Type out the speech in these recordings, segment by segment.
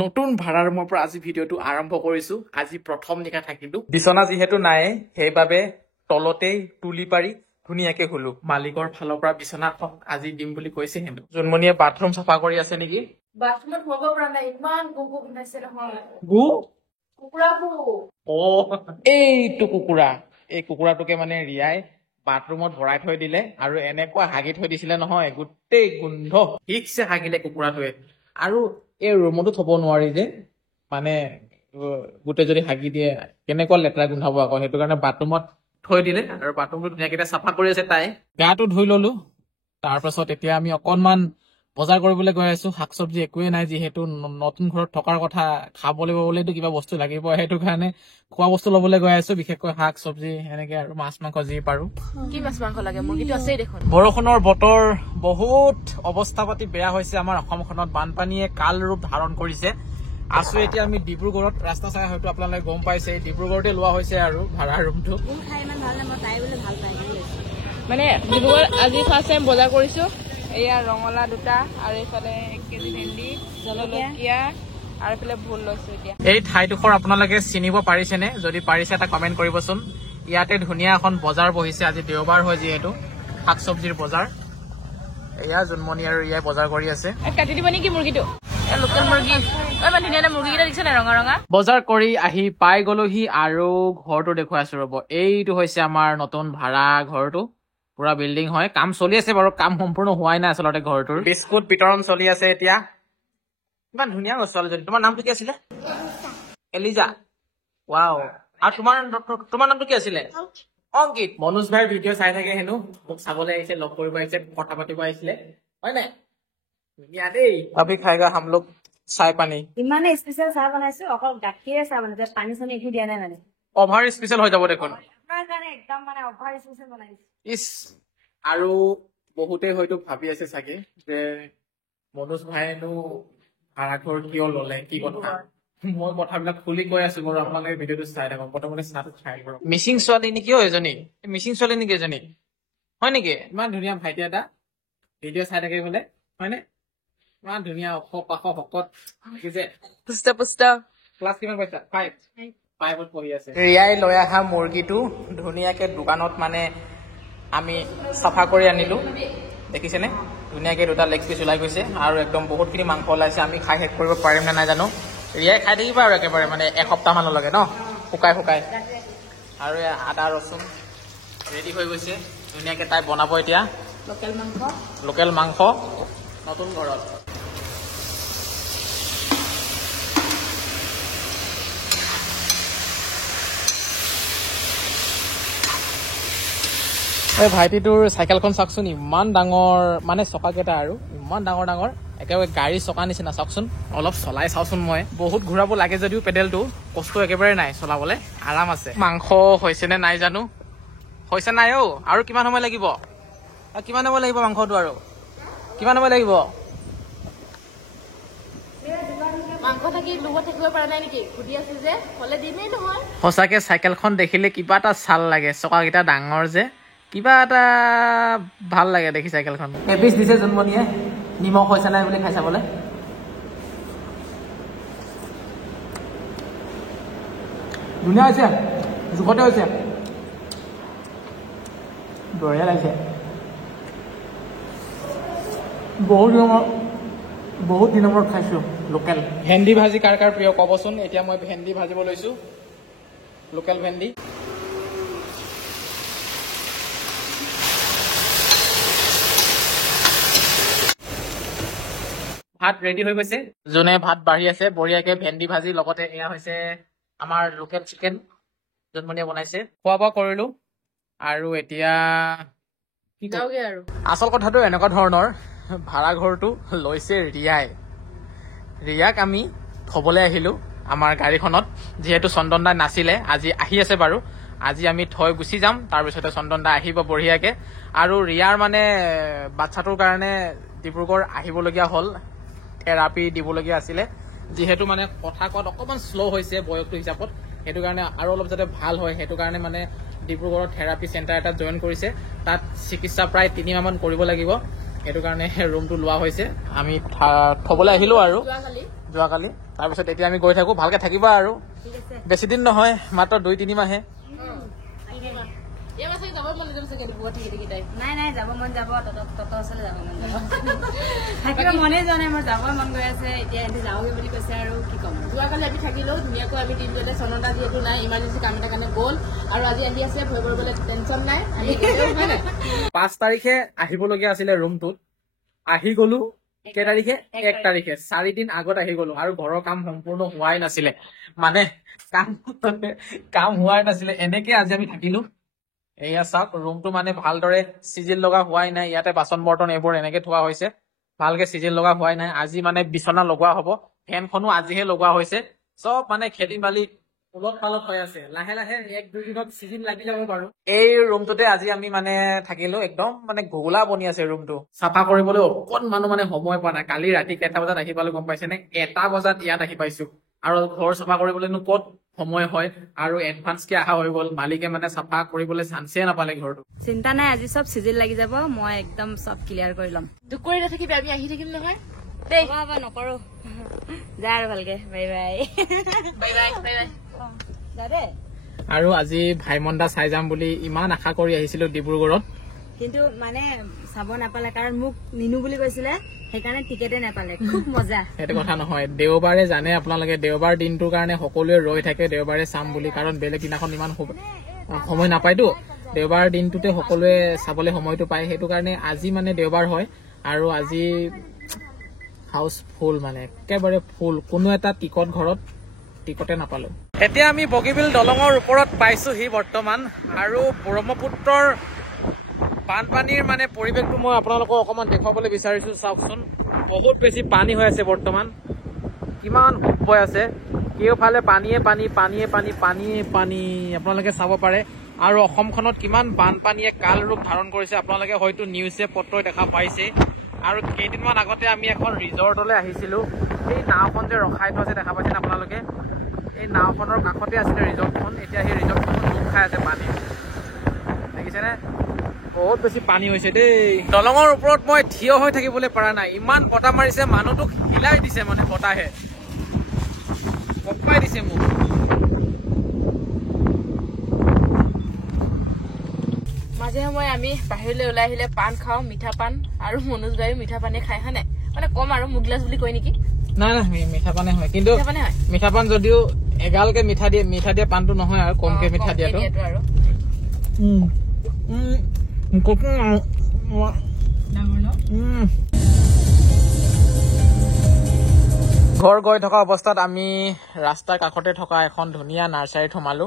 নতুন ভাড়া ৰুমৰ পৰা আজি ভিডিঅ'টো আৰম্ভ কৰিছো। আজি প্ৰথম নিশা থাকিলো। বিচনা যিহেতু নাই সেইবাবে তলতেই তুলি পাৰি ধুনীয়াকে শুলো। মালিকৰ ফালৰ পৰা বিচনাখন আজি দিম বুলি কৈছে হেনো। জোনমণিয়ে বাথৰুম চাফা কৰি আছে নেকি? বাথৰুমত হ'ব পৰা নাই, ইমান গোগো বনাইছে নহয়। গু কুকুৰা গু। এইটো কুকুৰা। এই কুকুৰাটোকে মানে ৰিয়াই বাথৰুমত ভৰাই থৈ দিলে আৰু এনেকুৱা হাগি থৈ দিছিলে নহয়, গোটেই গোন্ধ ঠিকছে হাগিলে কুকুৰাটোৱে। আৰু এই ৰুমতো থব নোৱাৰি যে, মানে গোটেই যদি হাগি দিয়ে কেনেকুৱা লেতেৰা গোন্ধাব আকৌ, সেইটো কাৰণে বাথৰুমত থৈ দিলে আৰু বাথৰুমটো ধুনীয়াকে চাফা কৰি আছে তাই। গাটো ধুই ললো। তাৰ পাছত এতিয়া আমি অকনমান বজাৰ কৰিবলৈ গৈ আছো। শাক চব্জি একোৱে নাই, যিহেতু নতুন ঘৰত থকাৰ কথা, খাবলৈ পাবলৈতো কিবা বস্তু লাগিব, সেইটো কাৰণে খোৱা বস্তু লবলৈ গৈ আছো, বিশেষকৈ শাক চব্জি এনেকে আৰু মাছ মাংস যি পাৰো। কি মাছ মাংস লাগে? মুৰ্গীটো আছেই দেখোন। বৰষুণৰ বতৰ, বহুত অৱস্থা পাতি বেয়া হৈছে। আমাৰ অসমখনত বানপানীয়ে কাল ৰূপ ধাৰণ কৰিছে। আছো এতিয়া আমি ডিব্ৰুগড়ত। ৰাস্তা চাই হয়তো আপোনালোকে গম পাইছে, ডিব্ৰুগড়তে লোৱা হৈছে আৰু ভাড়া ৰুমটো। মানে ডিব্ৰুগড় আজি ফাৰ্ষ্ট টাইম বজাৰ কৰিছো। এয়া ৰঙালাও দুটা আৰু এইফালে 1 কেজি ভেন্দি, জলকীয়া আৰু এইফালে ভোল লৈছো। এতিয়া এই ঠাইডোখৰ আপোনালোকে চিনিব পাৰিছেনে? যদি পাৰিছে এটা কমেণ্ট কৰিবচোন। ইয়াতে ধুনীয়া এখন বজাৰ বহিছে। আজি দেওবাৰ হয় যিহেতু, শাক চব্জিৰ বজাৰ। এয়া জোনমণি আৰু ইয়াই বজাৰ কৰি আছে। কাটি দিব নেকি মুৰ্গীটো? লোকেল মুৰ্গী। ইমান ধুনীয়া মুৰ্গীকেইটা দেখিছে নাই, ৰঙা ৰঙা। বজাৰ কৰি আহি পাই গলোহি আৰু ঘৰটো দেখুৱাইছো ৰব। এইটো হৈছে আমাৰ নতুন ভাড়া ঘৰটো। পুৰা বিল্ডিং হয়, কাম চলি আছে বাৰু, কাম সম্পূৰ্ণ হোৱাই নাই আচলতে ঘৰটোৰ। বিস্কুট বিতৰণ চলি আছে এতিয়া। ইমান ধুনীয়া গছ ছোৱালীজনী। তোমাৰ নামটো কি আছিলে? এলিজা। ৱাও। আৰু তোমাৰ নামটো কি আছিলে? অংকিত। মনোজ ভাইৰ ভিডিঅ' চাই থাকে হেনো, মোক চাবলৈ আহিছে, লগ কৰিব আহিছে, কথা পাতিব আহিছিলে, হয় নাই? ধুনীয়া দেই। अभी खाएगा हम लोग চাই পানী। ইমানে স্পেচিয়েল চাহ বনাইছো, অকল গাখীৰে চাহ বনাইছো, পানী চানী একো দিয়া নাই মানে। অভাৰ স্পেচিয়েল হৈ যাব দেখোন। আপোনাৰ কাৰণে একদম মানে অভাৰ স্পেচিয়েল বনাইছো। ইছ, আৰু বহুতে হয়তো ভাবি আছে চাগে যে মনোজ ভাইনো ভাড়াঘৰ কিয় ললে, কি কথা। মই কথাবিলাক খুলি কৈ আছো বাৰু, আপোনালোকে ভিডিঅ'টো চাই থাকক। প্ৰথমতে চাহটো খাই লওক। মিচিং ছোৱালী নেকি অ এজনী? মিচিং ছোৱালী নেকি এজনী? হয় নেকি? ইমান ধুনীয়া ভাইটি এটা ভিডিঅ' চাই থাকে বোলে, হয়নে? ইমান ধুনীয়া ওখ পাখ শকত দেখিছে। ক্লাছ কিমান পাইছা? 5ত পঢ়ি আছে। ৰিয়াই লৈ অহা মুৰ্গীটো ধুনীয়াকে দোকানত মানে আমি চাফা কৰি আনিলো, দেখিছেনে? ধুনীয়াকে দুটা লেগ পিচ ওলাই গৈছে আৰু একদম বহুতখিনি মাংস ওলাইছে। আমি খাই শেষ কৰিব পাৰিম নে নাই জানো। ৰিয়াই খাই থাকিবা আৰু একেবাৰে মানে এসপ্তাহ মানলৈকে ন, শুকাই শুকাই। আৰু আদা ৰচুন ৰেডি হৈ গৈছে, ধুনীয়াকে তাই বনাব এতিয়া লোকেল মাংস নতুন ঘৰত। এই ভাইটিটোৰ চাইকেলখন চাওকচোন, ইমান ডাঙৰ, মানে চকাকেইটা আৰু ইমান ডাঙৰ ডাঙৰ, একেবাৰে গাড়ী চকা নিচিনা। চাওকচোন, অলপ চলাই চাওচোন। মই বহুত ঘূৰাব লাগে যদিও পেডেলটো, কষ্ট একেবাৰে নাই, চলাবলে আৰাম আছে। মাংস হৈছে নে নাই জানো, হৈছে নাই অ। আৰু কিমান সময় লাগিব? কিমান সময় লাগিব মাংসটো? আৰু কিমান সময় লাগিব? মাংস থাকি লগত থাকিব পৰা নাই নেকি? সুধি আছে যে, হলে দিমেই নহয়। সঁচাকে চাইকেলখন দেখিলে কিবা এটা চাল লাগে, চকাকেইটা ডাঙৰ যে, কিবা এটা ভাল লাগে দেখি চাইকেলখন। এপিচ দিছে জোনমণিয়ে, নিমখ হৈছে নাই বুলি খাই চাবলৈ। ধুনীয়া হৈছে, জোখতে হৈছে, বঢ়িয়া লাগিছে। বহুত দিনৰ মূৰত খাইছো লোকেল ভেন্দি ভাজি। কাৰ কাৰ প্ৰিয় ক'বচোন। এতিয়া মই ভেন্দি ভাজিব লৈছো, লোকেল ভেন্দি। ভাত ৰেডি হৈ গৈছে, যোনে ভাত বাঢ়ি আছে বঢ়িয়াকে। ভেন্দি ভাজি লগতে এয়া হৈছে আমাৰ লোকেল চিকেন, জোনমণিয়ে বনাইছে। খোৱা বোৱা কৰিলো আৰু এতিয়া যাওগে আৰু। আচল কথাটো এনেকুৱা ধৰণৰ, ভাড়াঘৰটো লৈছে ৰিয়াক আমি থবলৈ আহিলো আমাৰ গাড়ীখনত, যিহেতু চন্দন দা নাছিলে। আজি আহি আছে বাৰু, আজি আমি থৈ গুচি যাম, তাৰপিছতে চন্দন দা আহিব বঢ়িয়াকে। আৰু ৰিয়াৰ মানে বাচ্ছাটোৰ কাৰণে ডিব্ৰুগড় আহিবলগীয়া হ'ল, থেৰাপি দিবলগীয়া আছিলে। যিহেতু মানে কথা কোৱাত অকণমান শ্ল' হৈছে বয়সটো হিচাপত, সেইটো কাৰণে আৰু অলপ যাতে ভাল হয়, সেইটো কাৰণে মানে ডিব্ৰুগড়ত থেৰাপি চেণ্টাৰ এটা জইন কৰিছে। তাত চিকিৎসা প্ৰায় 3 মাহমান কৰিব লাগিব, সেইটো কাৰণে ৰুমটো লোৱা হৈছে। আমি থবলৈ আহিলো আৰু যোৱাকালি তাৰপিছত এতিয়া আমি গৈ থাকো, ভালকে থাকিবা আৰু ঠিক আছে বেছি দিন নহয়, মাত্ৰ 2-3 মাহে। নাই নাই যাব মন যাব তত ওচৰলৈ যাব মন যাব থাকিব মনে যোৱা নাই মোৰ যাব মন গৈ আছে এতিয়া এহেঁতি যাওঁগে বুলি কৈছে আৰু কি ক'ম যোৱাকালি আমি থাকিলো ধুনীয়াকৈ আমি দিনটোতে চনতা যিহেতু নাই ইমাৰ্জেঞ্চি কাম এটা কাৰণে গ'ল আৰু আজি আহি আছে ভয় কৰিবলৈ টেনচন নাই আমি 5 তাৰিখে আহিবলগীয়া আছিলে ৰুমটোত, আহি গলো কেই তাৰিখে 1 তাৰিখে 4 দিন আগত আহি গলো আৰু ঘৰৰ কাম সম্পূৰ্ণ হোৱাই নাছিলে, মানে কাম হোৱাই নাছিলে। এনেকে আজি আমি থাকিলো। এয়া চাওক ৰুমটো মানে ভালদৰে চিজিল লগা হোৱাই নাই, ইয়াতে বাচন বৰ্তন এইবোৰ এনেকে থোৱা হৈছে, ভালকে চিজিল লগা হোৱাই নাই। আজি মানে বিচনা লগোৱা হব, ফেনখনো আজিহে লগোৱা হৈছে, চব মানে খেলি বালি উলট পালট হৈ আছে। লাহে লাহে 1-2 দিনত চিজিল লাগি যাব বাৰু। এই ৰুমটোতে আজি আমি মানে থাকিলো, একদম মানে ঘোলা বনি আছে ৰুমটো। চাফা কৰিবলৈ অকণমানো মানে সময় পোৱা নাই। কালি ৰাতি কেইটা বজাত আহি পালো গম পাইছে নে? 1 বজাত ইয়াত আহি পাইছো আৰু ঘৰ চাফা কৰিবলৈনো ক'ত সময় হয়, আৰু এডভান্স কে অহা হৈ গল, মালিকে মানে চাফা কৰিবলৈ চান্সে নাপালে ঘৰটো। চিন্তা নাই আজি চব চিজিল লাগি যাব মই একদম চব ক্লিয়াৰ কৰি ল'ম দুখ কৰি নাথাকিবি আমি আহি থাকিম নহয় হ'ব নকৰো যা আৰু ভালকে bye bye bye bye bye bye যা দে আৰু আজি ভাইমন্দা চাই যাম বুলি ইমান আশা কৰি আহিছিলো ডিব্ৰুগড়ত, কিন্তু মানে চাব নাপালে কাৰণ মোক নিনো বুলি কৈছিলে সেইকাৰণে টিকেটে নাপালে খুব মজা সেইটো কথা নহয়। দেওবাৰে জানে আপোনালোকে, দেওবাৰ দিনটোৰ কাৰণে সকলোৱে ৰৈ থাকে দেওবাৰে চাম বুলি, কাৰণ বেলেগ দিনাখন ইমান সময় নাপায়তো। দেওবাৰ দিনটোতে সকলোৱে চাবলৈ সময়টো পায়, সেইটো কাৰণে আজি মানে দেওবাৰ হয় আৰু আজি হাউচ ফুল, মানে একেবাৰে ফুল, কোনো এটা টিকট ঘৰত টিকটে নাপালো। এতিয়া আমি বগীবিল দলঙৰ ওপৰত পাইছোহি বৰ্তমান, আৰু ব্ৰহ্মপুত্ৰৰ বানপানীৰ মানে পৰিৱেশটো মই আপোনালোকক অকমান দেখুৱাবলৈ বিচাৰিছো। চাওকচোন বহুত বেছি পানী হৈ আছে বৰ্তমান, কিমান সুখ বৈ আছে, কেওফালে পানীয়ে পানী পানীয়ে পানী পানীয়ে পানী আপোনালোকে চাব পাৰে। আৰু অসমখনত কিমান বানপানীয়ে কাল ৰূপ ধাৰণ কৰিছে আপোনালোকে হয়তো নিউজে পত্ৰই দেখা পাইছে। আৰু কেইদিনমান আগতে আমি এখন ৰিজৰ্টলৈ আহিছিলো, এই নাওখন যে ৰখাই থোৱা আছে দেখা পাইছেনে আপোনালোকে? এই নাওখনৰ কাষতে আছিলে ৰিজৰ্টখন, এতিয়া সেই ৰিজৰ্টখন ডুব খাই আছে পানী, দেখিছেনে? বহুত বেছি পানী হৈছে দেই। দলঙৰ ওপৰত মই থিয় হৈ থাকিবলৈ পৰা নাই, ইমান বতাহ মাৰিছে, মানুহটোক হিলাই দিছে, মানে বতাহে কঁপাই দিছে মোক। মাজে সময়ে আমি বাহিৰলৈ ওলাই আহিলে পাণ খাওঁ, মিঠা পাণ, আৰু মনোজ বায়ু মিঠা পানী খাই হয় নাই, মানে কম আৰু মুগলাছ বুলি কয় নেকি? নাই নাই মিঠা পানে হয়, কিন্তু মিঠা পানী হয়, মিঠা পাণ যদিও এগালকে মিঠা দিয়া পাণটো নহয় আৰু কমকে মিঠা দিয়াটো। আৰু ঘৰ গৈ থকা অৱস্থাত আমি ৰাস্তাৰ কাষতে থকা এখন ধুনীয়া নাৰ্চাৰীত সোমালো,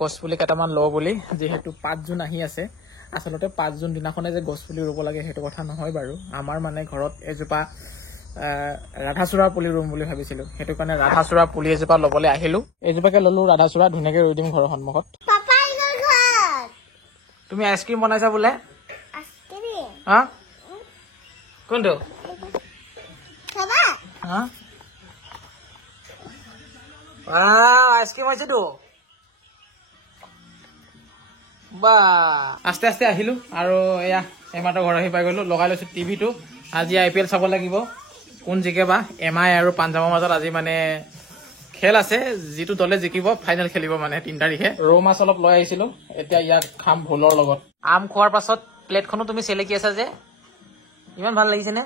গছপুলি কেইটামান লওঁ বুলি। যিহেতু 5 জুন আহি আছে, আচলতে 5 জুন দিনাখনে যে গছপুলি ৰুব লাগে সেইটো কথা নহয় বাৰু। আমাৰ মানে ঘৰত এজোপা ৰাধাচূড়াৰ পুলি ৰুম বুলি ভাবিছিলো, সেইটো কাৰণে ৰাধাচূড়াৰ পুলি এজোপা ল'বলৈ আহিলো। এজোপাকে ললো ৰাধাচূড়া, ধুনীয়াকে ৰুই দিম ঘৰৰ সন্মুখত। তুমি আইচক্ৰীম বনাইছা বোলে? হা কোনটো? আইচক্ৰীম হৈছেতো বা। আস্তে আস্তে আহিলো আৰু এয়া এমাত্ৰ ঘৰ আহি পাই গলো, লগাই লৈছো টিভিটো। আজি IPL চাব লাগিব, কোন জিকে বা। MI আৰু পাঞ্জাবৰ মাজত আজি মানে খেল আছে, যিটো দলে জিকিব ফাইনেল খেলিব মানে 3 তাৰিখে। ৰৌ মাছ অলপ লৈ আহিছিলো, এতিয়া ইয়াত খাম ভোলৰ লগত। আম খোৱাৰ পাছত প্লেটখনো তুমি চেলেকি আছা যে, ইমান ভাল লাগিছে নে?